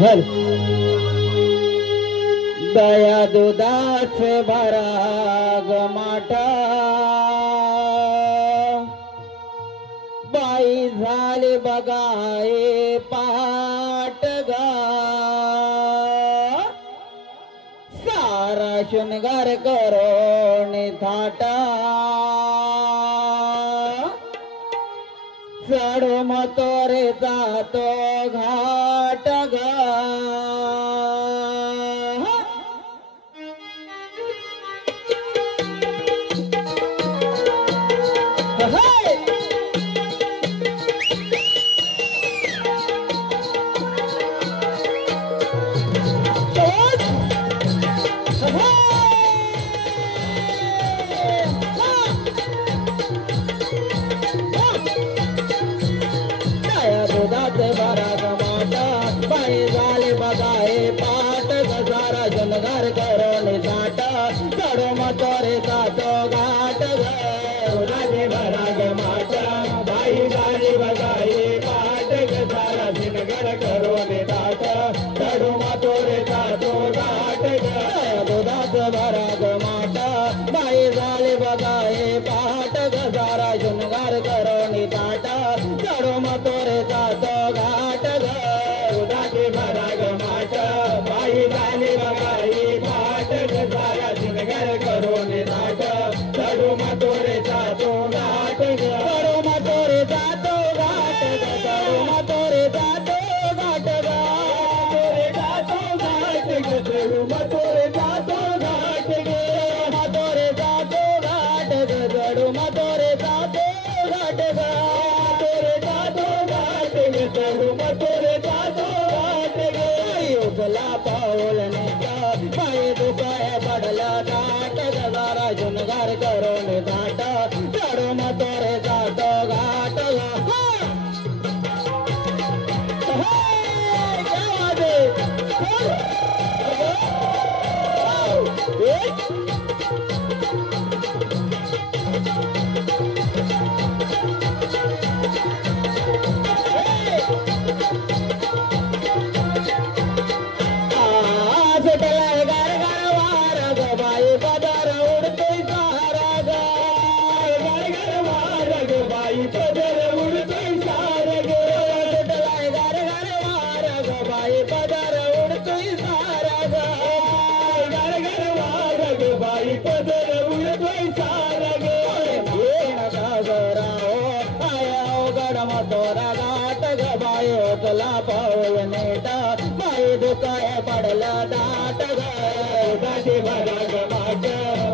हल दया दुधाच भरा गमाटा बाई झाले बघाये पाट गा सारा शृंगार करो थाटा चढो मतोरे जातो घाट ग घर करो साटा चढो मतोरे जातो घाट गे भराग माटा बाई गाडी बघाई पाट सारा घर करो साट चढो मतोरे जातो घाट दुधाच भराग माटा बाई झाले बघाई पाट सारा शृंगार करो साटा चढो मतोरे जातो घाट दुधाचे भराग माटा बाई झाले बघाई घर करो नाट चढो मतोरे जातो घाट चढो मतोरे जातो घाट चढो मतोरे जातो घाट मतोरे जातो घाट चढो मतोरे जातो घाट मतोरे जातो घाट चढो मतोरे जातो घाट मतोरे जातो घाट चढो मतोरे जातो घाट उजला पाऊल पाय दुखाय पडला घाट गजारा शृंगार करो घाट चढो मतोरे जातो घाट पडला दाट गाठी भराग माट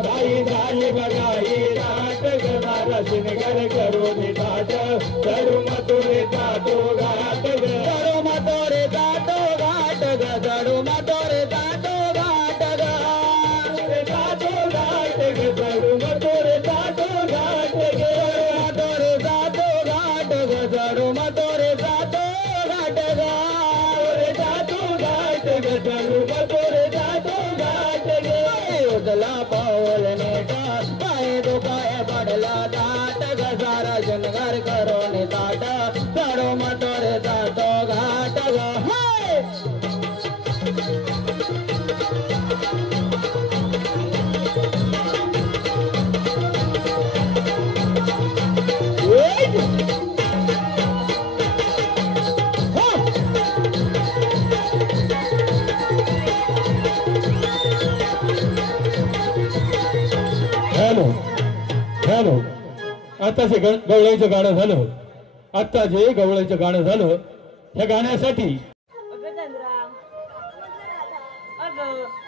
बाई झाली बघाई दाट गजारा शृंगार करो थाट चढो मतोरे जातो घाट चढो मतोरे जातो घाट चढो मतोरे जातो घाट जातो घाट चढो मतोरे जातो घाट मतोरे जातो घाट चढो मतोरे जातो घाट जातो घाट चढो मतोरे जातो घाट उजला पाऊल पाय दुखाय पडला दाट गजारा शृंगार करो ताट चढो मतोरे जातो घाट हॅलो हॅलो आता जे गवळाईचं गाणं झालं आता जे गवळाईचं गाणं झालं ह्या गाण्यासाठी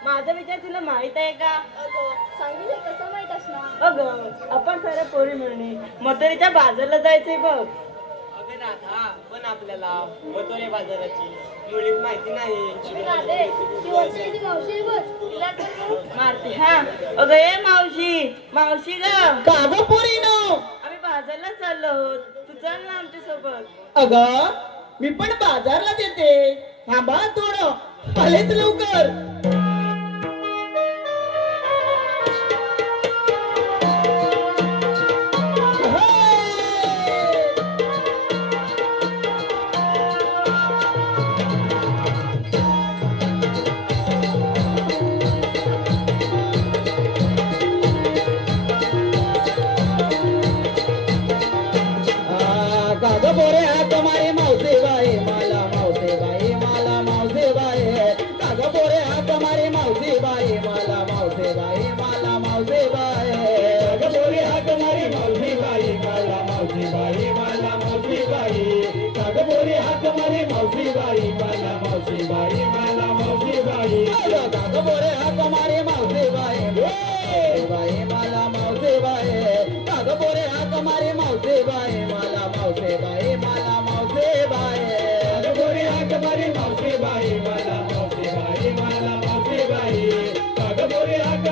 माझा विचार तुला माहित आहे का? सांगितलं कसं माहित असणार? अगं आपण साऱ्या पोरी मिळणे मथुरेच्या बाजारला जायचंय बघ. अगं राधा पण आपल्याला मथुरे बाजाराची मुळीच माहिती नाही. राधे ती वर्षाची मावशी आहे बघ, तिला पण मारते हा. अगं ए मावशी मावशी ग का ग पोरीनो? आम्ही बाजारला चाललो आहोत, तू चल ना आमच्या सोबत. अगं मी पण बाजारला देते, थांबा थोडं, आलेच लवकर.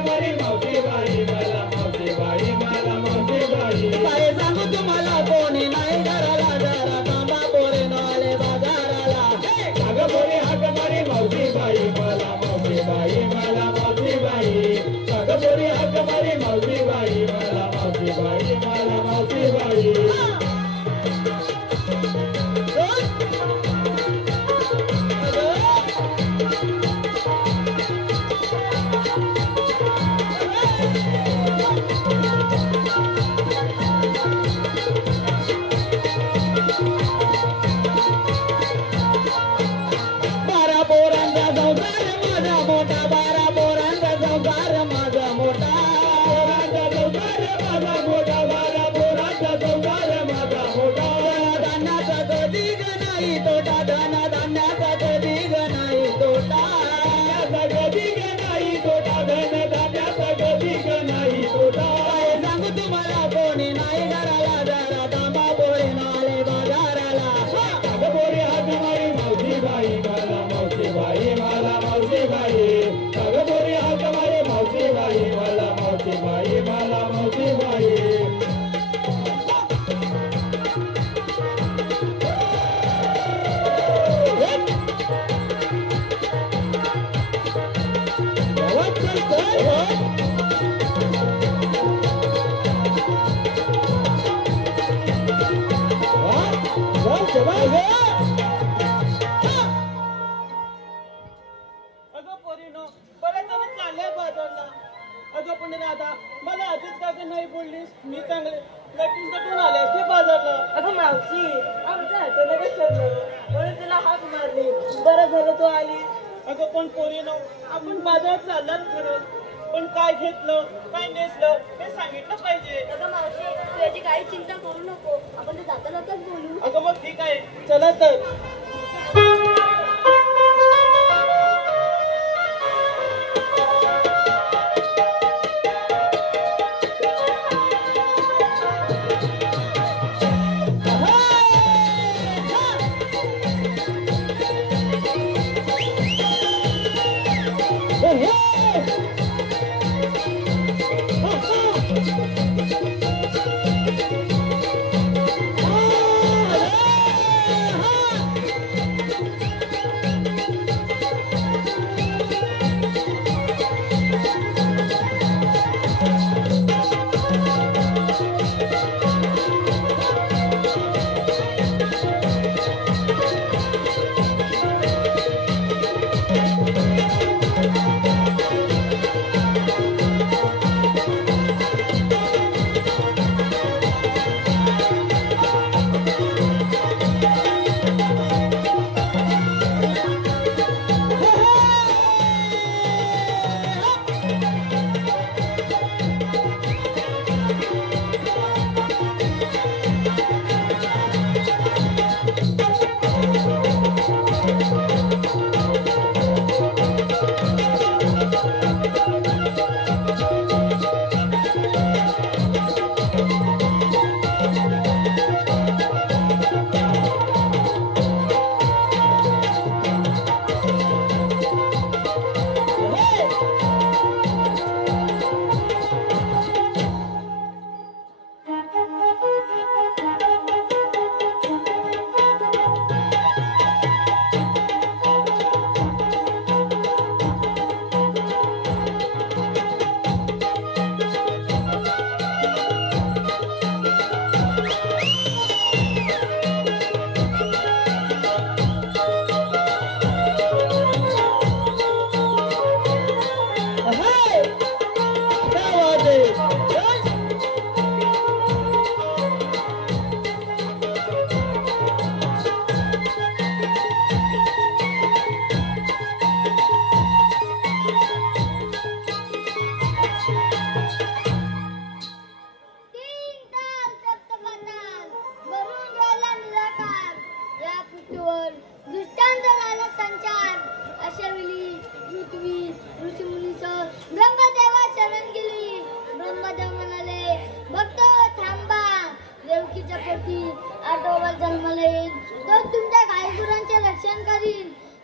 मारी मावशी बाई मला मावशी बाई मला मावशी बाई काय सांगू तुम्हाला कोणी नाही घराला जरा थांबा पोरे नाले बाजाराला अग बोरे हाक मारी मावशी बाई मला मावशी बाई मला मावशी बाई अग बोरे हाक मारी मावशी बाई मला मावशी बाई मला मावशी बाई बारा पोरांचा संसार माझा मोठा बारा पोरांचा संसार माझा मोठा माझा मोठा बारा पोराचा संसार माझा मोठा धान्याचा कधी ग नाही तोटा धान्याचा कधी ग नाही तोटा कधी ग नाही तोटा धन धान्याचा कधी ग नाही तोटा काय सांगू तुम्हाला कोणी नाही घराला जरा थांबा पोरे नाले बाजाराला अग बोरे हात मारी मावशी बाई मला मावशी बाई मला मावशी बाई अग बोरे हात मारी मावशी बाई मला मावशी बाई मला मावशी बाई अगं पोरीनो बरं त्याने चालल्या बाजारला अगं पण दादा मला आधीच का गं नाही बोललीस मी चांगले नटून आले असते बाजारला अगं मावशी आमच्या हाताने काय ठरलं म्हणून तुला हाक मारली बरं झालं तू आली अगं पण पोरीनो आपण बाजारात चाललात खरं पण काय घेतलं काय नेसलं हे सांगितलं पाहिजे अगं मावशी तू याची काही चिंता करू नको आपण ते जाता जाताच बोलू अगं मग ठीक आहे चला तर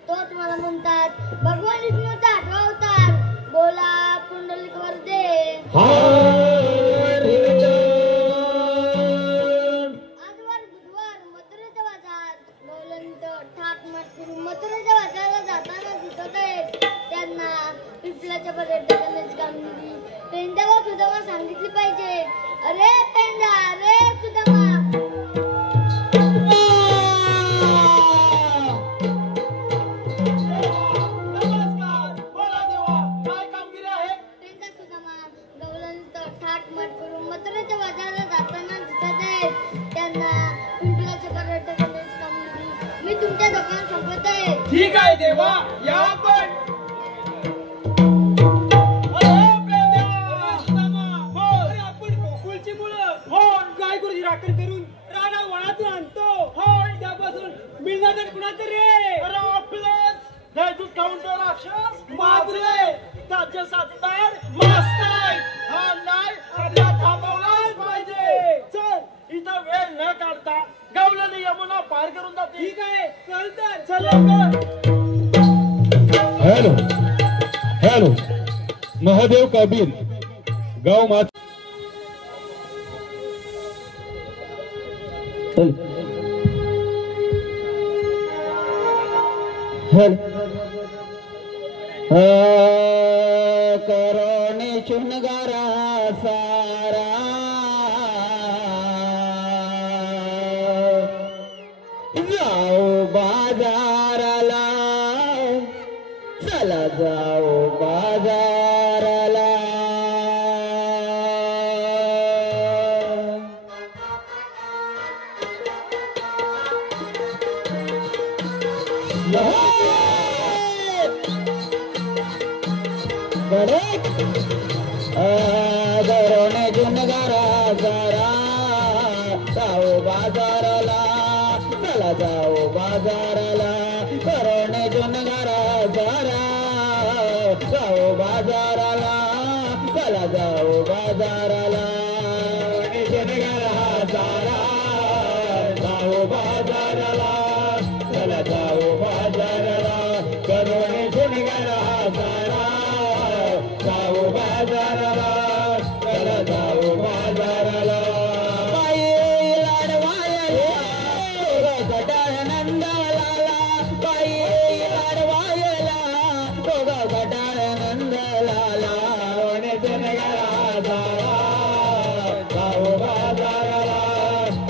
तोच मला म्हणतात भगवान विष्णूचा 8वा अवतार बोला पुंडलिक आजवर बुधवार मथुरेचा बाजार गवलंत ठाक मटकून मथुरेच्या बाजाराला जाताना दिसत आहेत त्यांना पिपलाच्या पर्यटकांची कामगिरी पेंड्याला सुदामा सांगितली पाहिजे. अरे पेंड्या अरे सुदामा नमस्कार बोला देवा काय कामगिरी आहे. पेंड्या सुदामा गवलंत ठाक मटकून मथुरेच्या बाजाराला जाताना दिसत आहेत त्यांना पिपलाच्या पर्यटकांची कामगिरी मी तुमच्या दुकानात संपत आहे. ठीक आहे देवा या आपण. आपण गोकुळची मुलं हो गाय गुरुजी राखण करून राणा वनातून आणतो हो त्यापासून मिळणार कुणाचं रे. अरे आपलंच दूध काउंटर राक्षस मात्र त्याचे सत्तार मास्तर हा नाही आपला थांबवलाच पाहिजे. चल इथं वेळ न काढता गावला यमुना पार करून जाते. ठीक आहे चल तर चल लवकर. हॅलो हॅलो महादेव काबीर गाव मात करोनी चुनगारा सारा जाओ बाजाराला चला जाओ बाजाराला. गरोने जुनगारा सारा जाओ बाजाराला चला जाओ बाजाराला. गरोने जुनगारा सारा जाओ बाजाराला चला जाओ बाजाराला. जुनगारा सारा जाओ बाजाराला चला जाओ बाजाराला. गरोने जुनगारा सारा जाओ बाजाराला चला जाओ बाजाराला. बाई लाडवायला गटाळ नंदलाला बाई लाडवायला गटाळ नंदलाला. जुनगारा सारा जाओ बाजाराला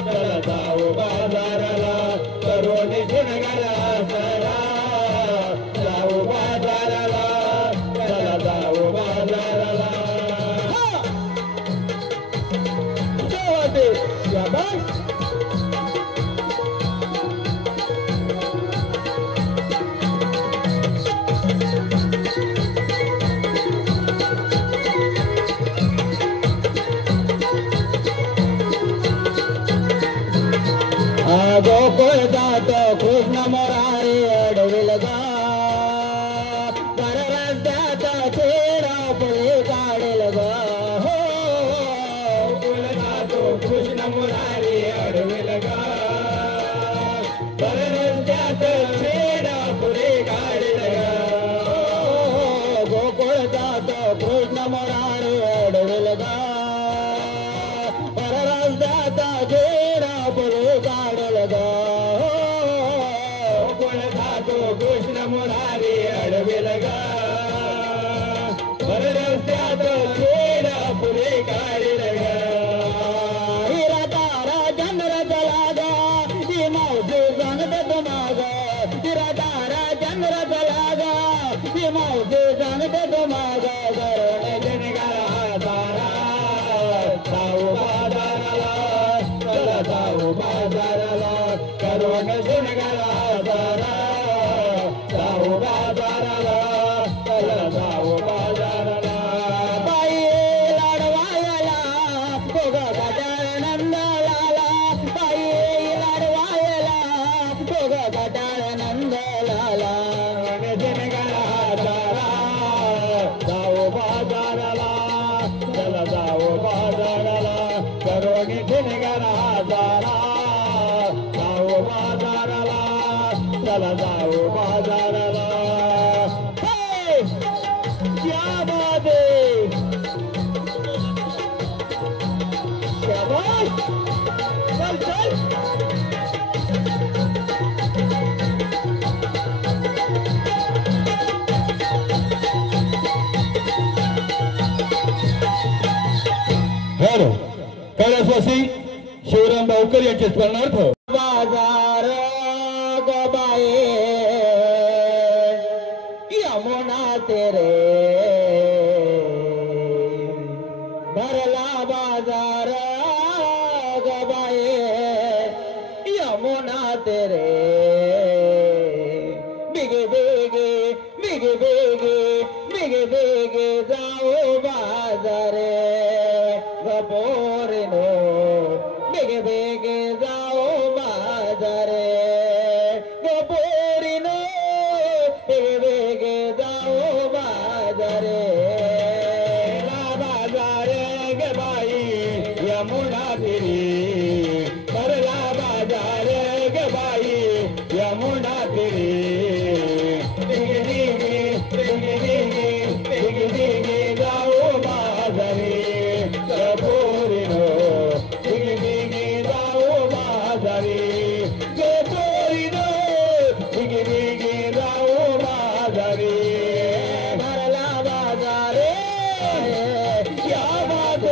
चला जाओ बाजाराला. करोने जुनगारा सारा जाओ बाजाराला चला जाओ बाजाराला. शाबास गोकुळ जातो कृष्ण मोरारी अडविल गा पर रस्त्याचा चेहरा पुढे काढेल गा. हो गोकुळ जातो कृष्ण मोरारी अडविल गा पर रस्त्याचा चेहरा पुढे काढेल गा. गोकुळ जातो कृष्ण मोरारी अडविल गा पर रस्त्याचा चेहरा पुढे काढेल गा. गोकुळ जातो कृष्ण मुरारी अडविल गा पर रस्त्यात चेहरा पुढे काढेल गा. हिरा तारा चंद्र चला गा ही मावशी सांगते तुम्हागा. हिरा तारा चंद्र चला गा ही मावशी सांगते तुम्हागा. गरोने जुनगारा हॅलो कैलासवासी शिवराम भाऊकर यांच्या स्मरणार्थ बाजार गबाए यमुना तेरे भरला बाजार गबाए यमुना तेरे बिगे बेगे बिगे बेगे बिगे बेगे जाओ बाजारे गपोरिनो बेगे बेगे जाओ बाजारे गपोरिनो बेगे बेगे जाओ बाजारे बाजारे गे बाई यमुना तेरी भरला बाजारे गे बाई यमुना तेरी दिगे दिगे दिगे दिगे दिगे दिगे जाओ बाजारे गपोरिनो दिगे दिगे जाओ बाजारे गपोरिनो दिगे दिगे जाओ बाजारे भरला बाजारे क्या बात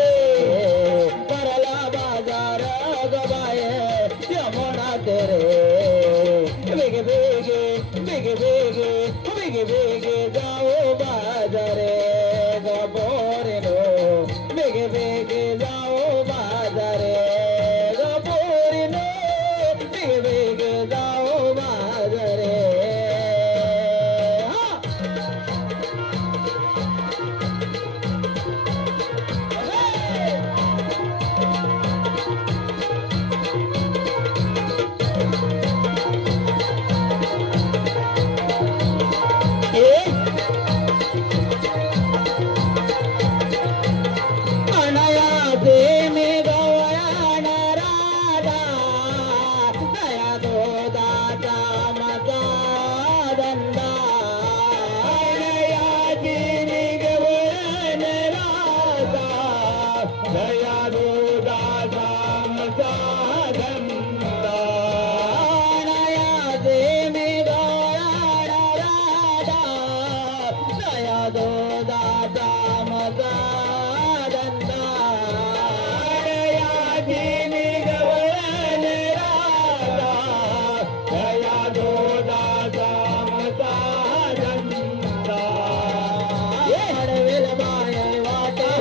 भरला बाजार गबाए यमुना तेरे बेगे बेगे बेगे बेगे बेगे बेगे जाओ बाजारे गपोरिनो बेगे बेगे जाओ बाजारे गपोरिनो बेगे बेगे जाओ बाजारे हाँ अनयाचे मी गवळण राधा दया दोदाचा मजा दंदा अनयाची मी गवळण राधा दया दोदाचा मजा धंदा अनयाचे मी गवळण राधा दया दोदाचा मजा दंदा अनयाची मी गवळण राधा दया दोदाचा मजा धंदा अडवेल बाये वाटे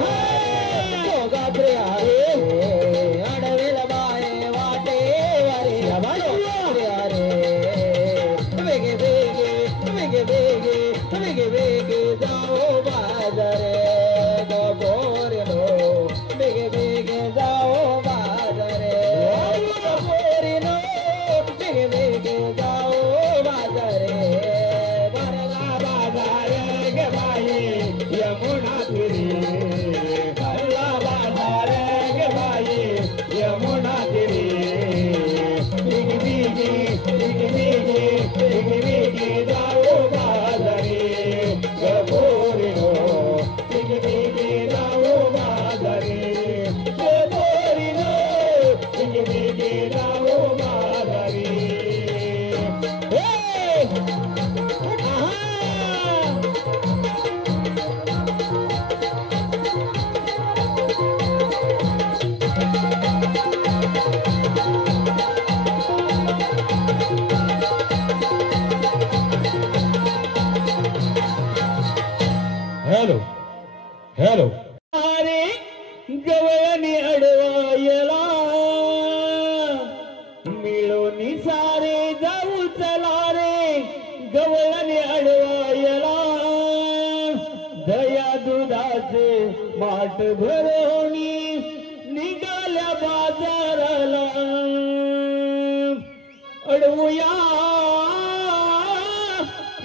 दोघा प्रियारे अडवेल बाये वाटे अरे अरे वेगे वेगे वेगे वेगे वेगे वेगे जाओ बाजारे गपोरिनो वेगे वेगे जाओ बाजारे गपोरिनो वेगे वेगे जाओ बाजारे भरला बाजारे गे बाई यमुना तेरी भरला बाजारे गे बाई यमुना तेरी बिग बिगी बिग बिगी बिग बिगी जाओ बाजारे गपोरिनो बिग बिगी जाओ बाजारे गपोरिनो बिग बिगी जाओ बाजारे हॅलो हॅलो अरे गवळणी अडवायला मिळून सारे जाऊ चला रे गवळणी अडवायला दया दुधाचे माठ भरवणी निघाल्या बाजाराला अडवूया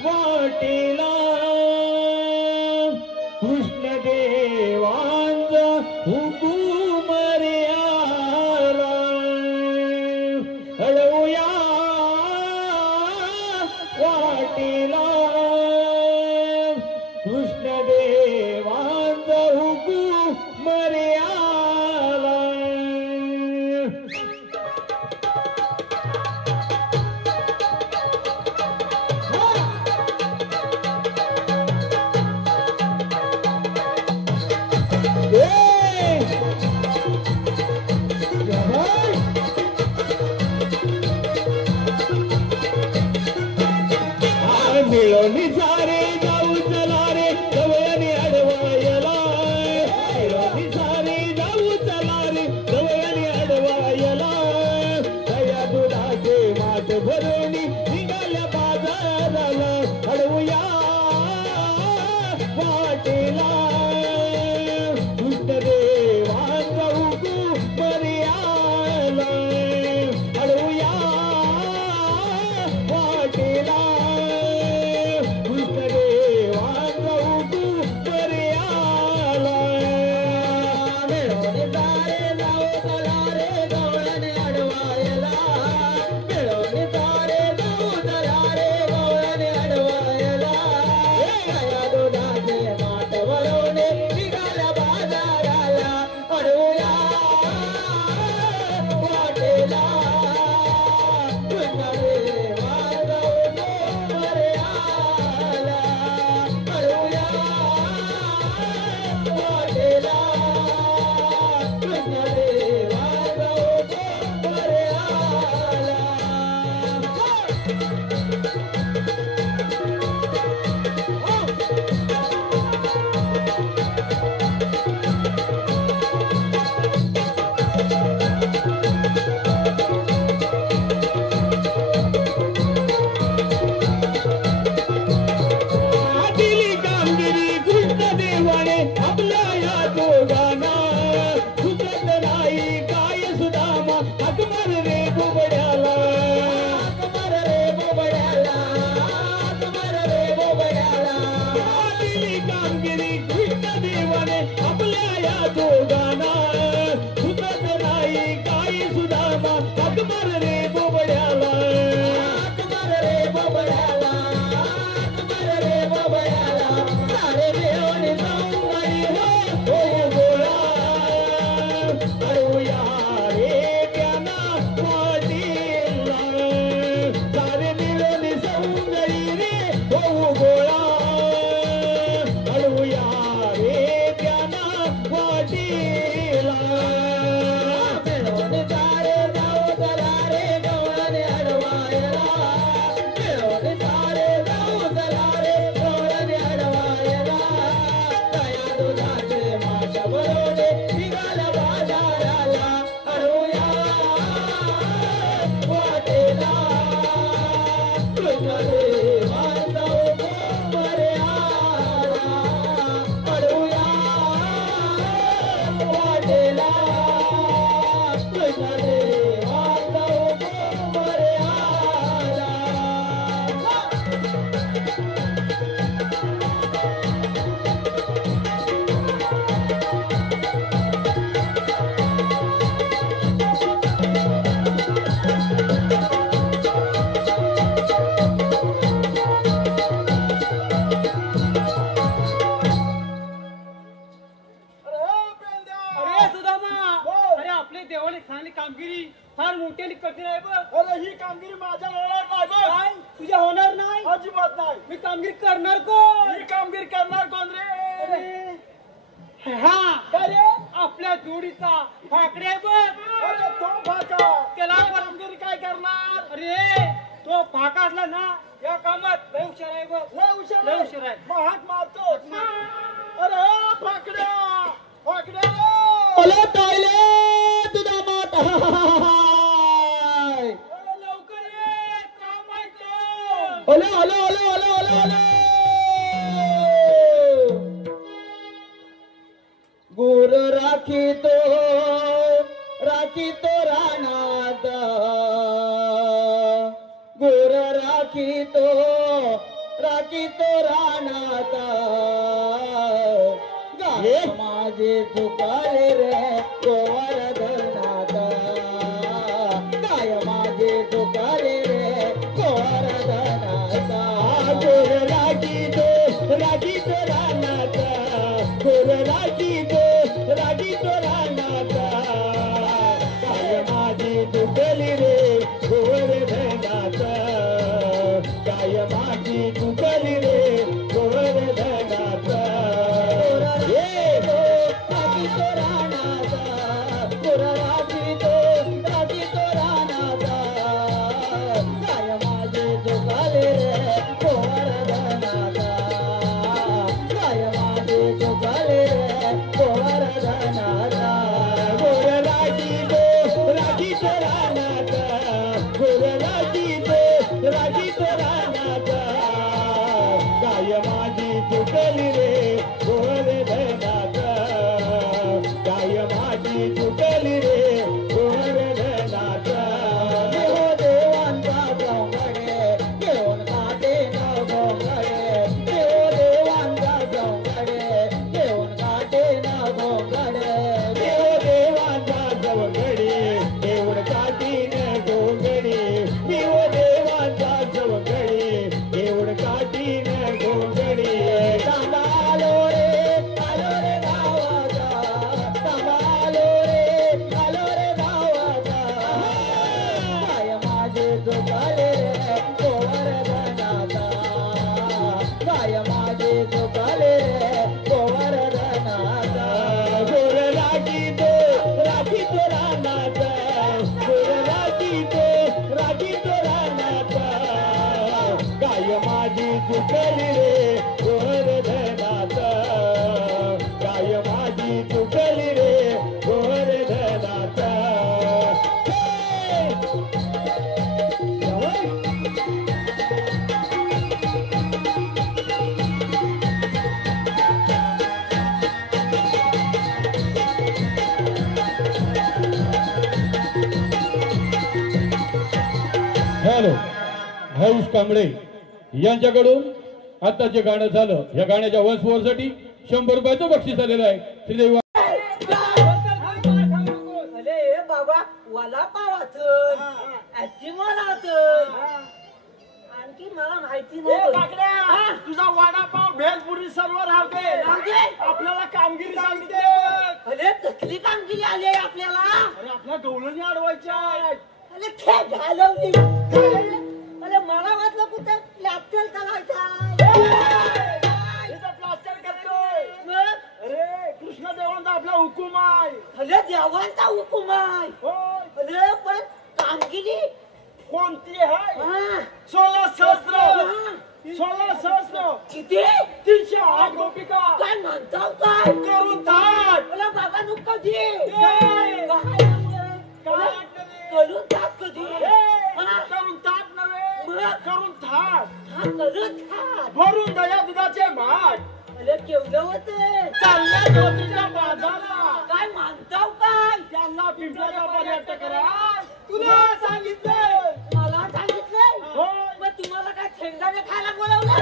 वाटेला कृष्ण देवांचा हुकूम रे आला अडवूया वाटेला कृष्ण देवांचा हुकूम रे आला तो गाणा सुचत नाही काही सुदामा हाक मार रे बोबड्याला हाक मार रे बोबड्याला हाक मार रे बोबड्याला सारे मिळून जाऊ गडी हो गोळा अडवूया रे त्यांना वाटेला सारे मिळून जाऊ गडी रे हो गोळा अडवूया रे त्यांना वाटेला मिळून सारे जाऊ चला रे गवळणे अडवायला मिळून सारे जाऊ चला रे गवळणे अडवायला दया दुधाचे माझ्या बरोडे निघाला बाजाराला अडवूया वाटेला कृष्णदेव माता मरे आला अडवूया वाटेला कृष्णदेव माता मरे आला अरे सुदामा अरे आपले देवाने चांगली कामगिरी फार मोठ्याने कठीण आहे बघ. अरे ही कामगिरी माझ्या होणार नाही बघ. काय तुझ्या होणार नाही अजिबात नाही. मी कामगिरी करणार कोण ही कामगिरी करणार कोण रे? अरे, हा काय रे? आपल्या जोडीचा फाकडे आहे बघ. अरे तो फाका त्याला ही कामगिरी काय करणार? अरे तो फाका असला ना या कामात लय हुशार आहे बघ. लय हुशार लय हुशार आहे. मग हात मारतो. अरे फाकड्या फाकड्या ओले ताईले तुझा मात हाय अरे लवकर ये काम आहे तो. ओले ओले ओले ओले ओले ओले गुर राखी तो रानात गुर राखी तो रानात गाय माझे चुकाले रे गोवर्धनात गाय माझे चुकाले रे गोवर्धनात गुर राखी तो रानात गुर राखी तो रानात गाय माझी चुकली रे गोवर्धनात गाय माझी चुकली रे गोवर्धनात ये तो राखी तो रानात गुर राखी तो रानात गाय माझी चुकली रे गोवर्धनात गाय माझी चुकली रे गोवर्धनात गुर राखी तो रानात गुर राखी तो रानात गाय माझी चुकली रे गोवर्धनात गाय माझी चुकली रे गोवर्धनात देव देवांचा गंगडे घेऊन काटे न गोंगडे देव देवांचा गंगडे घेऊन काटे न गोंगडे देव देवांचा गंगडे घेऊन काटे न गोंगडे देव देवांचा गंगडे घेऊन काटे न गोंगडे आलो रे गावाचा आलो रे गावाचा गाय माझे चुकले रे गोवर्धनाचा गाय माझे चुकले रे गोवर्धनाचा गुर राखी तो रानात गुर राखी तो रानात गाय माझी चुकली रे गोवर्धनात गाय माझी चुकली रे गोवर्धनात हॅलो हौस कांबळे यांच्याकडून आता जे गाणं झालं या गाण्याच्या वंशवरसाठी 100 रुपयाचं बक्षीस आलेलं आहे. श्रीदेवी वडापावाचं आणखी मला माहिती नाही. तुझा वडापाव भेलपुरी सर्व राहते. आपल्याला कामगिरी सांगते. अरे कसली कामगिरी आली आहे आपल्याला? अरे आपल्या गवळणी अडवायच्या. अरे ते घालवली. अरे मला वाटलं कुठं प्लास्टर करायचा. प्लास्टर करतोय. अरे कृष्णदेवांचा आपला हुकूम आहे. अरे देवांचा हुकूम आहे. अरे पण कामगिरी कोणती आहे? 16 सहस्र किती? 308 गोपिका. काय म्हणताव काय? करून थाट. मला बाबा नु कधी काय? करून थाट कधी? करून थाट नव्हे, करून थाट. करून थाट भरून दया दुधाचे भाट. अरे केवढं होते? चालल्या ज्योतीच्या बाजारा. काय म्हणताव काय? त्यांना पिंपळाच्या पर्यटकाला तुला सांगितलं. मला सांगितलंय. होय. मग तुम्हाला काय शेंगदाणे खायला बोलवलं?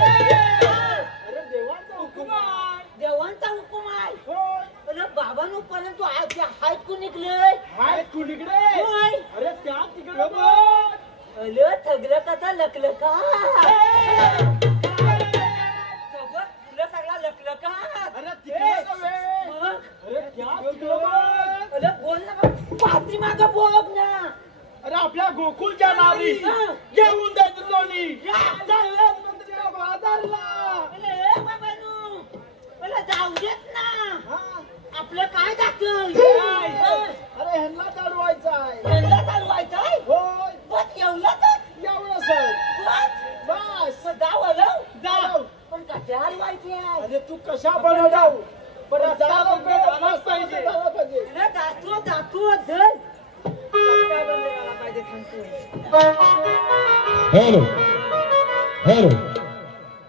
अरे देवाचा हुकूम आहे. देवांचा हुकूम आहे. होय. अरे बाबांनो परंतु आज हात को निघले. हाय कुणीकडे? होय. अरे त्या तिकडे बघ. अरे थगलं कथा लकलं का? लकलं का? अरे तिकडे नव्हे. अरे त्या तिकडे बघ. अरे बोल ना पाठी माग बोल ना. अरे आपल्या गोकुळच्या नारी घेऊन दे लोणी. चालल्यात मंत्रीच्या बाजारला. अरे बाबांनो मला जाऊ देत ना. हा. आपलं काय दाखल? अरे ह्यांना चढवायचं आहे. त्यांना चालवायचं आहे. होय. पण एवढंच एवढं सर. बस बस जाऊ आलो. जाऊ. पण कशाला व्हायचे आहे? अरे तू कशा बनवलाव? पण जायला पाहिजे. अरे दाखव धर. काय बंद करायला पाहिजे सांगतो. हॅलो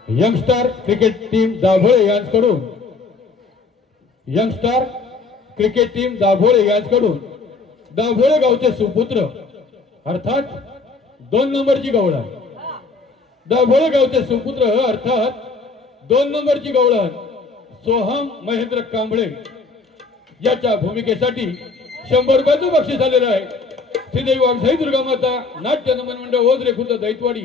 यंगस्टार क्रिकेट टीम दाभोळे यांच्याकडून दाभोळे गावचे सुपुत्र अर्थात 2 नंबरची गवळण. दाभोळे गावचे सुपुत्र अर्थात 2 नंबरची गवळण सोहम महेंद्र कांबळे याच्या भूमिकेसाठी 100 रुपयाचं बक्षीस आलेलं आहे. श्रीदेवी वाघसाई दुर्गा माता नाट्य नमन मंडळ ओझरे खुर्द दैतवाडी.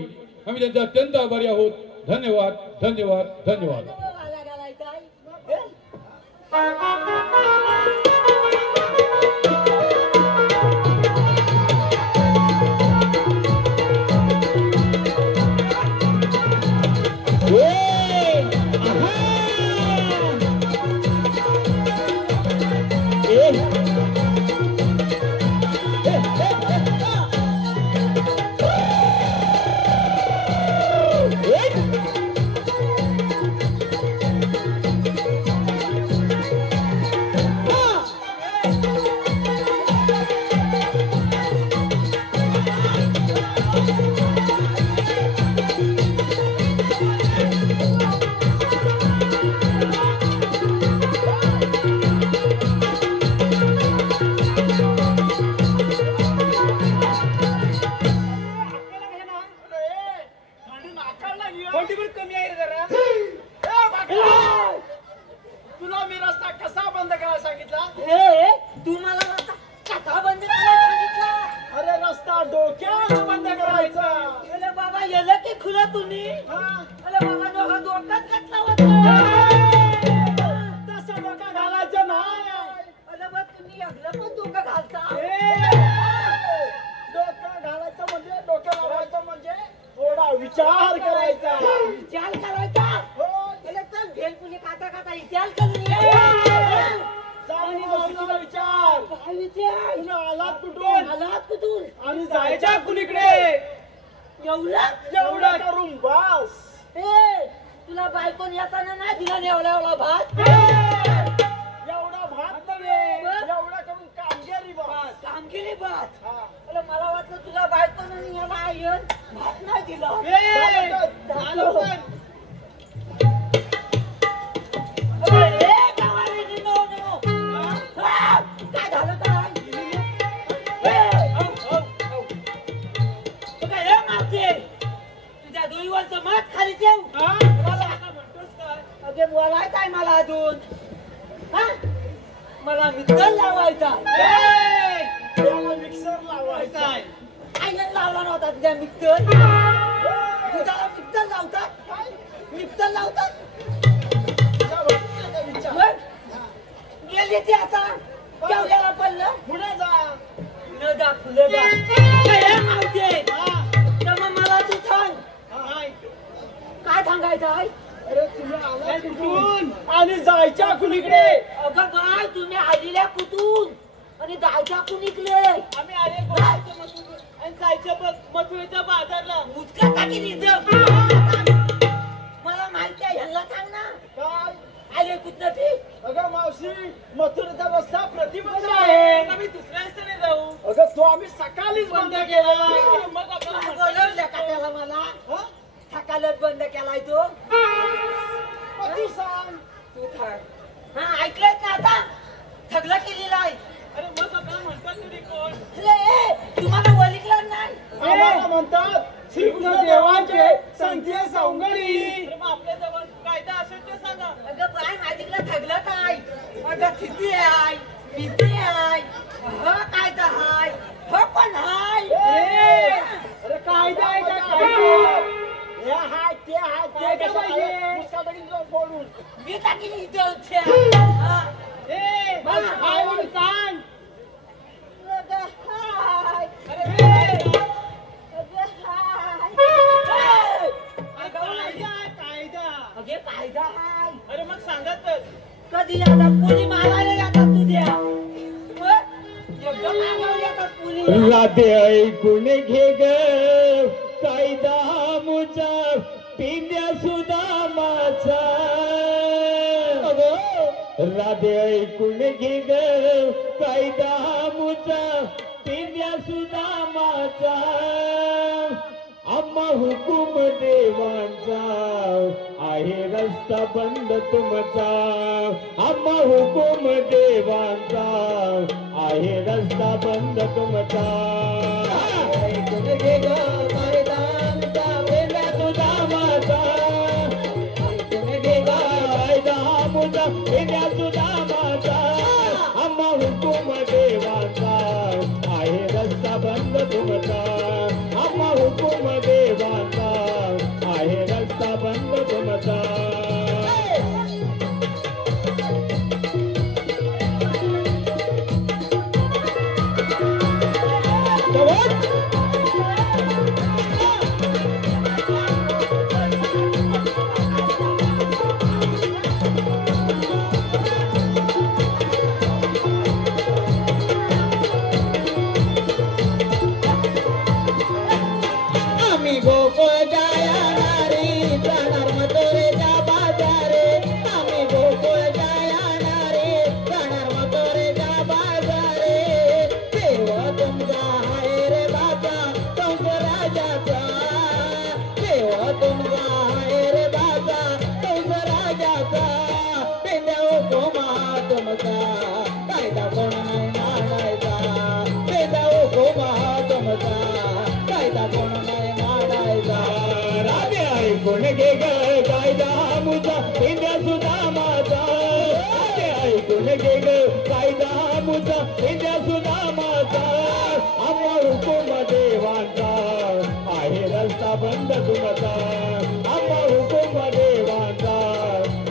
आम्ही त्यांचे अत्यंत आभारी आहोत. धन्यवाद धन्यवाद धन्यवाद. वाला घालायचा आहे. कमी आहे जरा. तुला मी रस्ता कसा बंद करायला सांगितला? तू मला कथा बंद करायला सांगितला. अरे रस्ता डोक्यात बंद करायचा. अरे बाबा येलं की खुलं तुम्ही. हा. अरे बाबा डोक्यात घातला होता. तसा डोका घालायचा नाही. अरे बघ तुम्ही एकलं पण डोकं घालता. डोकं घालायचं म्हणजे डोकं लावायचं म्हणजे थोडा विचार करायचा. विचार करायचा. हो. अरे चल भेलपुरी खाता खाता विचार करून ये. जाऊन मावशीला विचार. काय विचार? तुम्ही आलात कुठून? आलात कुठून? आणि जायच्या कुणीकडे? एवढं करून बस. तुला बायकोन येताना नाही दिला एवढा भात. एवढा भात नव्हे, एवढा करून कामगिरी बस. कामगिरी भात. हा. अरे मला वाटलं तुला बायकोन याला आयन भात नाही दिला. आलो पण. काय झालं काय? तुझ्या डोईवरचं मत खाली ठेव. अगे बोलायचं आहे मला अजून. मला मित्र लावायचा. त्याला मिक्सर लावायचा काय आईने लावला नव्हता तुझ्या मिक्सर दुधाला मिक्सर लावतात मिक्सर लावतात मग गेली ती आता केवढ्याला पडलं पुढे जा न दा फुलं दा काय मावते तर मग मला तू सांग काय काय सांगायचं आहे अरे तुम्ही आला कुठून आणि जायच्या कुणीकडे अगं बाय तुम्ही आलेल्या कुठून आणि जायच्या कुणीकडे आम्ही आले गोव्याच्या मथुरेत आणि जायचं बघ मथुरेच्या बाजारला मुचका टाकी निघ मला माहिती आहे ह्याला सांग ना काय आले कुठं ते अगं मावशी मथुरेचा रस्ता प्रतिबंध आहे आम्ही दुसऱ्या रस्त्याने जाऊ अगं तो आम्ही सकाळीच बंद केला मग आपल्याला काय म्हटलं बोलवलं का त्याला मला हा? सकाळच बंद केलाय तो मग तू सांग तू थांब हा ऐकलंय ना आता सगळं केलेलं आहे अरे मग आपल्याला म्हणतात तरी कोण अरे, तुम्हाला ओळखलं नाही आम्हाला म्हणतात श्रीकृष्ण देवांचे संतीय सौंदर्य अरे मग आपल्या जवळ कायदा असेल ते सांगा अगं बाय माझीकडे ठगलं काय अगं किती आहे किती आहे ह काय तर हाय ह पण हाय अरे कायदा आहे का कायदा हे हाय ते हाय ते कसं पाहिजे मुस्काटाकी बोलून मी टाकीन इथं हा. ए मग हाय म्हणून सांग अगं हाय अरे अगं हाय अरे कायदा आहे कायदा अगे कायदा हाय अरे मग सांगतच कधी आता पुली मारायला येतात तुझ्या एकदम मागावर येतात पुली राधे ऐकून घे ग कायदा मुचा पिंड्या सुदामाचा राधे ऐकून घे ग कायदा मुचा पिंड्या सुदामाचा आम्हा हुकुम देवांचा आहे रस्ता बंद तुमचा आम्हा हुकुम देवांचा आहे रस्ता बंद तुमचा ऐकून घे ग कायदा आमचा पेंड्या सुदामाचा ऐकून घे ग कायदा आमचा पेंड्या सुदामाचा आम्हा हुकुम देवांचा आहे रस्ता बंद तुमचा आम्हा हुकुम देवाचा आहे रस्ता बंद तुमचा आम्ही गोकुळ जाणारे जाणार मथुरेच्या बाजारे आम्ही गोकुळ जाणारे जाणार मथुरेच्या बाजारे देव तुमचा आहे रे बाबा कंस राजाचा देव तुमचा आहे रे बाबा कंस राजाचा पेंड्या हुकुमा तुमचा कायदा कोण नाही मानायचा पेंड्या हुकुमा तुमचा कायदा कोण नाही मानायचा राधे ऐकून घे ग कायदा मुचा पेंड्या सुदामाचा राधे ऐकून घे ग कायदा मुचा पेंड्या सुदामाचा आम्हा हुकुम देवांचा आहे रस्ता बंद तुमचा आम्हा हुकुम देवांचा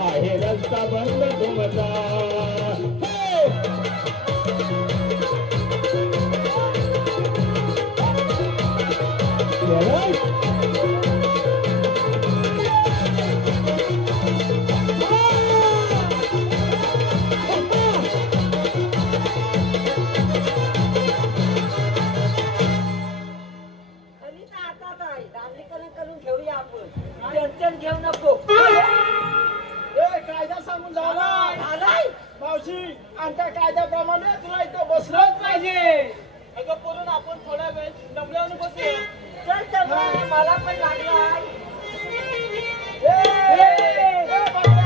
आहे रस्ता बंद तुमचा आणि आता काय डांबरीकरण करून घेऊया आपण टेन्शन घेऊ नको कायदा सांगून झालाय झालाय मावशी आमच्या कायद्याप्रमाणे तुला इथं बसलंच पाहिजे अगं करून आपण थोडा वेळ डबल्यावर बसूया चल तर मग, मला पण लागलाय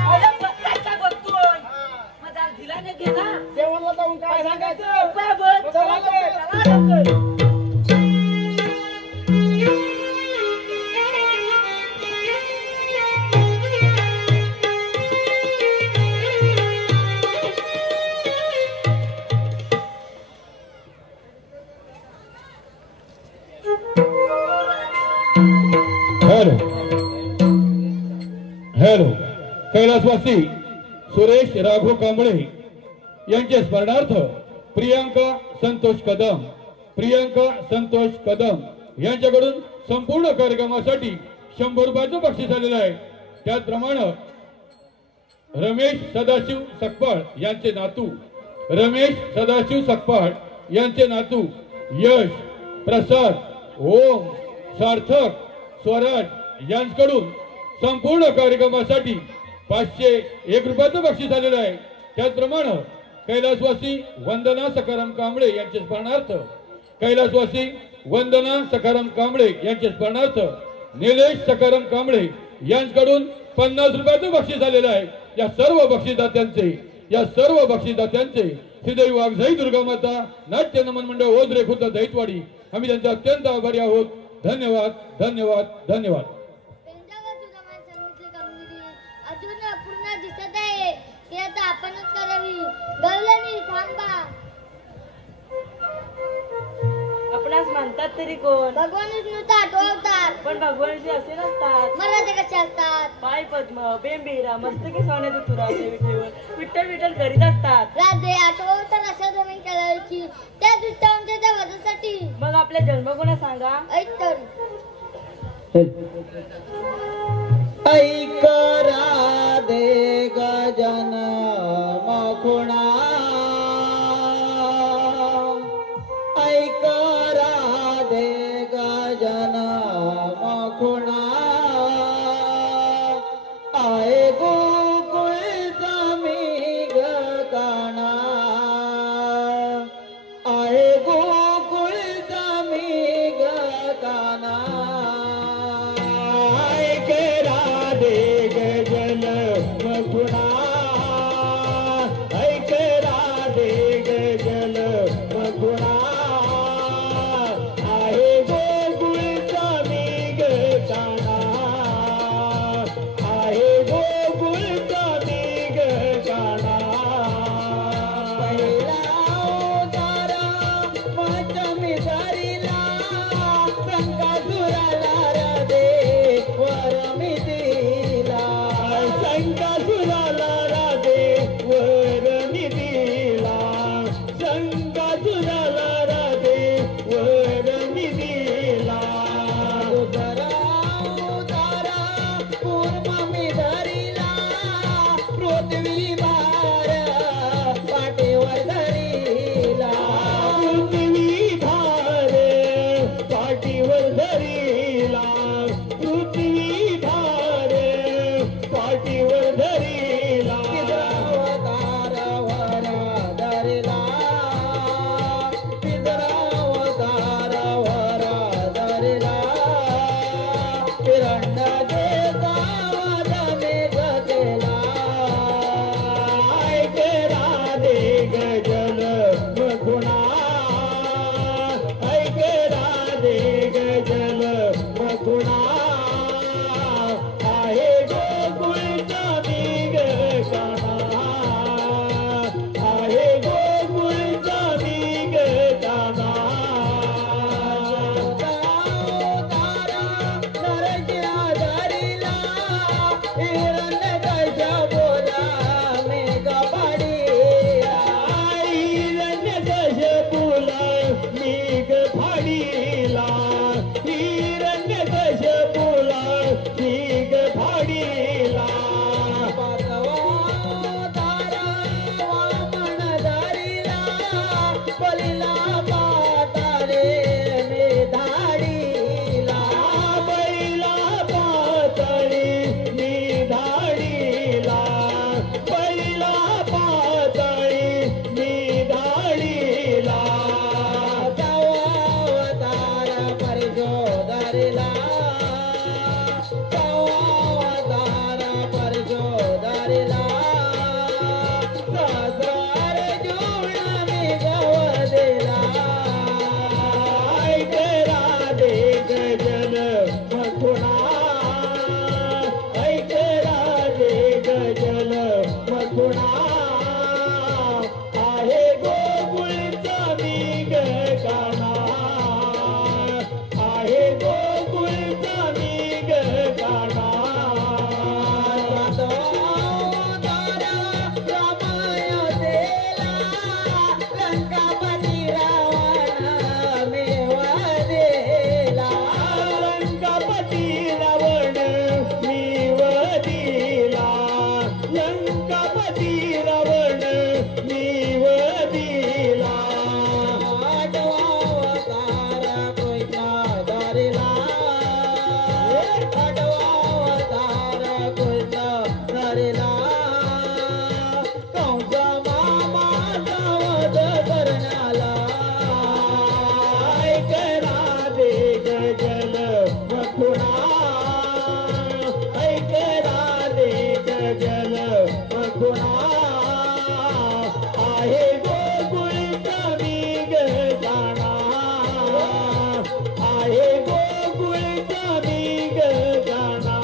अरे बघताय बघतोय मग जरा धिलाने घे ना देवाला जाऊन काय सांगायचं बघ, बघ. चला लवकर. चला लवकर. कैलासवासी सुरेश राघव कांबळे यांच्या स्मरणार्थ प्रियांका संतोष कदम यांच्याकडून संपूर्ण कार्यक्रमासाठी 100 रुपयाचं बक्षीस आलेलं आहे. त्याचप्रमाणे रमेश सदाशिव सकपाळ यांचे नातू यश, प्रसाद, ओम, सार्थक, स्वराज यांच्याकडून संपूर्ण कार्यक्रमासाठी 501 रुपयाचं बक्षीस आलेलं आहे. त्याचप्रमाणे कैलासवासी वंदना सखाराम कांबळे यांच्या स्मरणार्थ निलेश सखाराम कांबळे यांच्याकडून 50 रुपयाचं बक्षीस आलेलं आहे. या सर्व बक्षीसदात्यांचे श्रीदेवी वाघजाई दुर्गामाता नाट्य नमन मंडळ ओझरे खुद्द दैतवाडी आम्ही त्यांचे अत्यंत आभारी आहोत. धन्यवाद धन्यवाद धन्यवाद. त्यांच्यावर सुद्धा मला सांगितली कामगिरी अजून अपूर्ण दिसत आहे ती आता आपणच करावी. गवलनी थांबा. आपणास म्हणतात तरी कोण? भगवानच नुसतं आठवतात. पण भगवानजी असे नसतात. मला ते कसे असतात? पाय पद्म, बेंबीरा, मस्तकी सोन्याचे तुरा विठ्ठल विठ्ठल करीत असतात. राधे आठवतात अशा जमीन करायची त्या दुष्टांच्या वजासाठी. मग आपल्या जन्मगुण सांगा. ऐक तर ऐक राधे गजन मखुणा, ऐक राधे गजन मखुणा, आय गोकुळ जमी गकाणा, आय गोकुळ जमी गकाणा. लंकापती रावण मेवा दिला लंकापती रावण मेवा दिला लंकापती रावण मेवा दिला आठवा अवतार कृष्ण धरला आठवा अवतार कृष्ण धरला कंस मामा वध करण्याला ऐकला देश जल मथुरा ऐकला देश जल मथुरा आहे गोकुळ कमी गजाना आहे गोकुळ कमी गजाना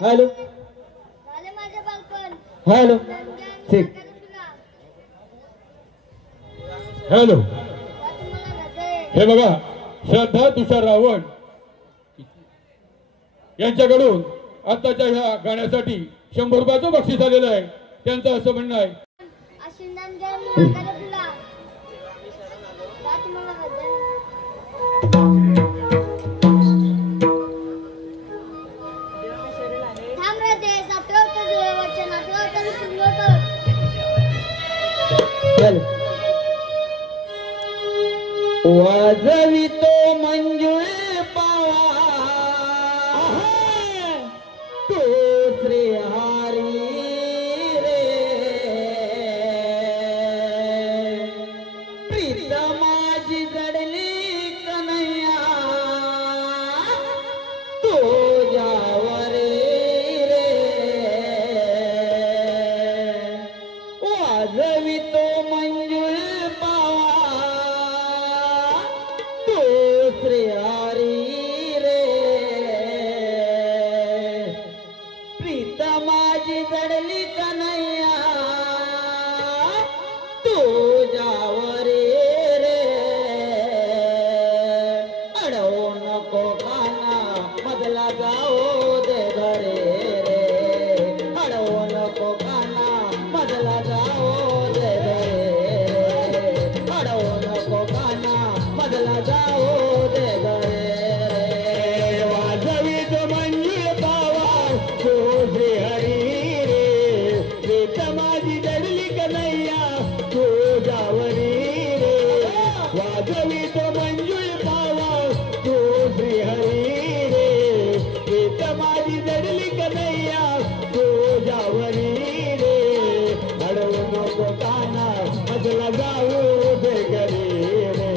हॅलो झाले माझे बालपण हॅलो ठीक हॅलो तुम्हाला रजा आहे. हे बघा श्रद्धा तुषार रावण यांच्याकडून आताच्या ह्या गाण्यासाठी 100 रुपयाचं बक्षीस आलेलं आहे. त्यांचं असं म्हणणं आहे आशिंदान घ्या मुलाखत तुला तुम्हाला रजा आहे. थांब राधे 17 उत्तर दिले वचन 18 उत्तर पूर्ण कर. चल वाजवितो मंजुळ पावा तो श्री हरी रे प्रीत माझी जडली कन्हैया तो जावरे रे वाजवितो मंजुळ पावा तो श्री हरी रे प्रीत माझी जडली कन्हैया तुझ्यावरे रे अडवू नको काना मधला जाऊ दे घरे रे अडवू नको काना मधला जाऊ दे घरे रे अडवू नको काना मधला जाऊ दे घरे रे वाजवीत मंजुळ पावा तो श्री हरी रे प्रीत माझी जडली कन्हैया तुझ्यावरी रे वाजवीत मंजुळ पावा तो श्री हरी रे प्रीत माझी जडली कन्हैया तुझ्यावरी रे अडवू नको काना मधला जाऊ दे घरी रे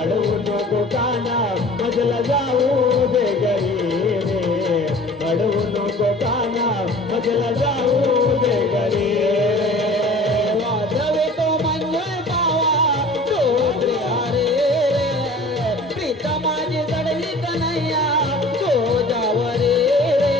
अडवू नको काना मधला जाऊ दे घरी रे अडवू नको काना मधला जाऊ दे घरी रे वाजवितो मंजुळ पावा तो श्री हरी रे प्रीत माझी जडली कन्हैया तुझ्यावरी रे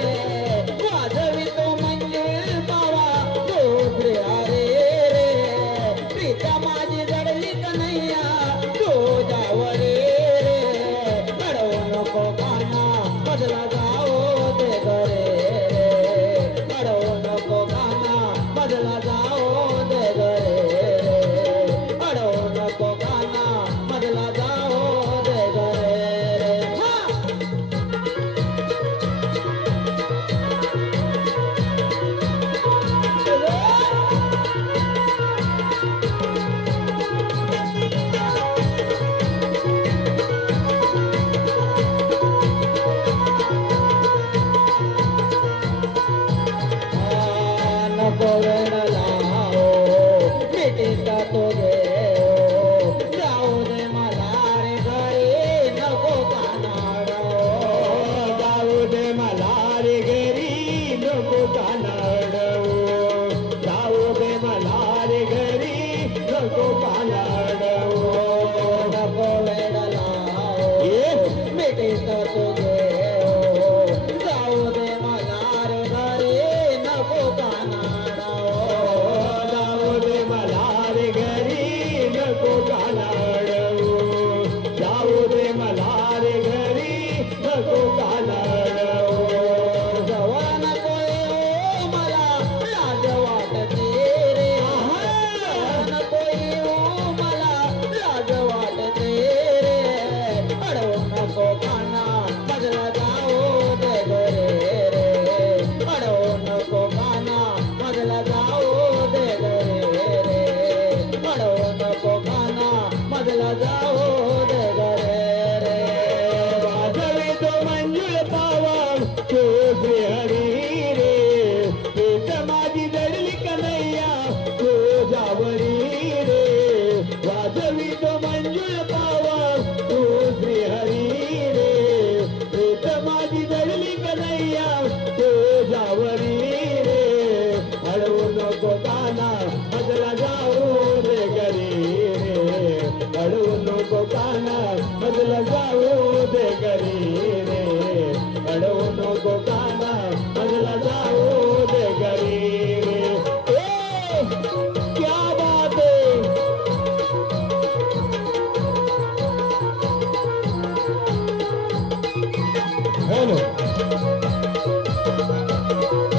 हॅलो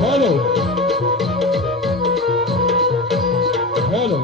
हॅलो हॅलो